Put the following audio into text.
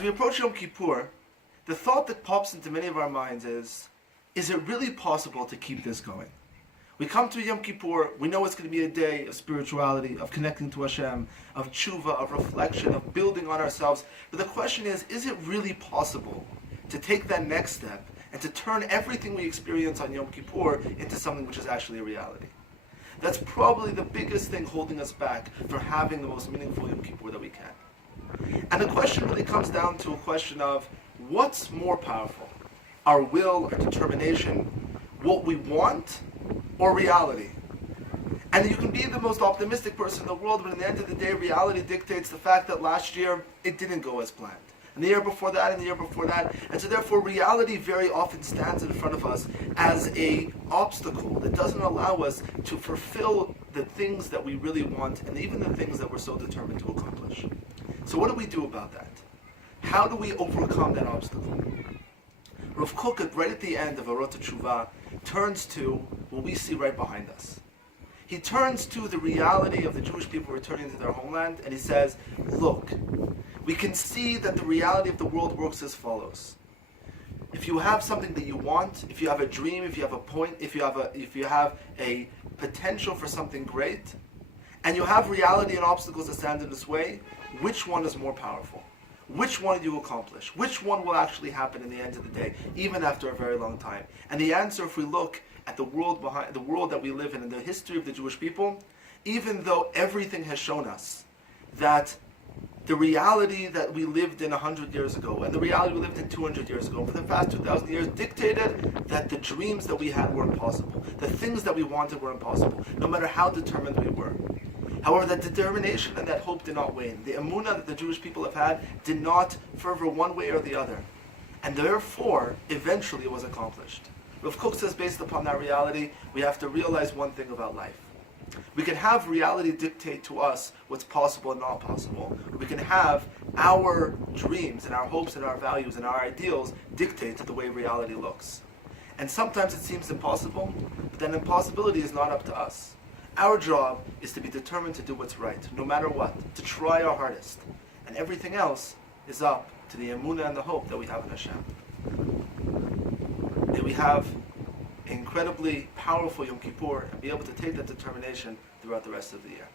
As we approach Yom Kippur, the thought that pops into many of our minds is it really possible to keep this going? We come to Yom Kippur, we know it's going to be a day of spirituality, of connecting to Hashem, of tshuva, of reflection, of building on ourselves. But the question is it really possible to take that next step and to turn everything we experience on Yom Kippur into something which is actually a reality? That's probably the biggest thing holding us back from having the most meaningful Yom Kippur that we can. And the question really comes down to a question of what's more powerful? Our will, our determination, what we want, or reality? And you can be the most optimistic person in the world, but at the end of the day, reality dictates the fact that last year it didn't go as planned. And the year before that, and the year before that. And so therefore, reality very often stands in front of us as an obstacle that doesn't allow us to fulfill the things that we really want, and even the things that we're so determined to accomplish. So what do we do about that? How do we overcome that obstacle? Rav Kook, right at the end of Orot Hateshuva, turns to what we see right behind us. He turns to the reality of the Jewish people returning to their homeland, and he says, look, we can see that the reality of the world works as follows. If you have something that you want, if you have a dream, if you have a point, if you have a potential for something great, and you have reality and obstacles that stand in this way, which one is more powerful? Which one do you accomplish? Which one will actually happen in the end of the day, even after a very long time? And the answer, if we look at the world that we live in and the history of the Jewish people, even though everything has shown us that the reality that we lived in 100 years ago and the reality we lived in 200 years ago for the past 2,000 years dictated that the dreams that we had were impossible. The things that we wanted were impossible, no matter how determined we were. However, that determination and that hope did not wane. The emunah that the Jewish people have had did not fervor one way or the other. And therefore, eventually it was accomplished. Rav Kook says, based upon that reality, we have to realize one thing about life. We can have reality dictate to us what's possible and not possible. We can have our dreams and our hopes and our values and our ideals dictate to the way reality looks. And sometimes it seems impossible, but that impossibility is not up to us. Our job is to be determined to do what's right, no matter what, to try our hardest. And everything else is up to the emunah and the hope that we have in Hashem. May we have an incredibly powerful Yom Kippur and be able to take that determination throughout the rest of the year.